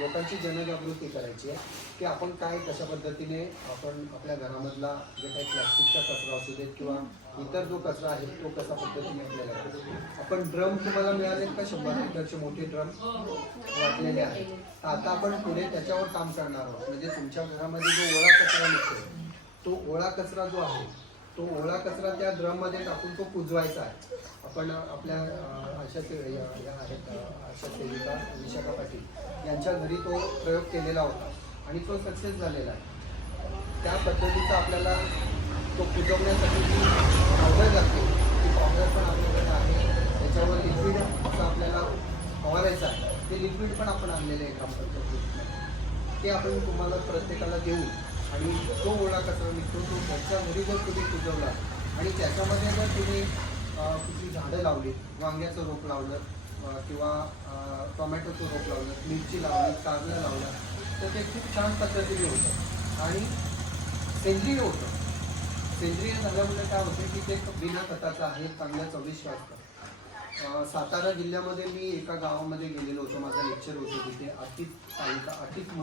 लोकांची जनजागृती करायची आहे की आपण काय कशा पद्धतीने आपण आपल्या घरामधला जे काही प्लास्टिकचा कचरा असू देत किंवा इतर जो कचरा आहे तो कसा पद्धतीने आपल्याला आपण ड्रम तुम्हाला मिळाले का? शंभर लिटरचे मोठे ड्रम वाटलेले आहेत आता आपण पुढे त्याच्यावर काम करणार आहोत. म्हणजे तुमच्या घरामध्ये जो ओळा कचरा निघतो तो ओळा कचरा जो आहे तो ओळा कचरा त्या ड्रममध्ये टाकून तो कुजवायचा आहे. आपण आपल्या आशा से या या आहेत आशा सेविका विशाखा पाटील. यांच्या घरी तो प्रयोग केलेला होता आणि तो सक्सेस झालेला आहे. त्या पद्धतीचा आपल्याला तो कुजवण्यासाठी जी पावडर लागते ती काँग्रेस पण आपल्याकडे आहे. त्याच्यावर लिक्विड असं आपल्याला फवारायचं आहे. ते लिक्विड पण आपण आणलेलं आहे काम करतो ते आपण तुम्हाला प्रत्येकाला देऊ. आणि तो ओळा कचरा निघतो तो घरच्या घरी जर तुम्ही पुजवला आणि त्याच्यामध्ये जर तुम्ही कुठली झाडं लावली वांग्याचं रोप लावलं किंवा टोमॅटोचं रोप लावलं मिरची लावली कारलं लावलं तर ते खूप छान पद्धतीने होतं. आणि सेंद्रिय होतं. सेंद्रिय झाल्यामुळे काय होतं की ते बिना खताचं आहे चांगल्या चविष्ट असतं. सातारा जिल्ह्यामध्ये मी एका गावामध्ये गेलेलो होतो माझं लेक्चर होतं तिथे अतित तालुका अतित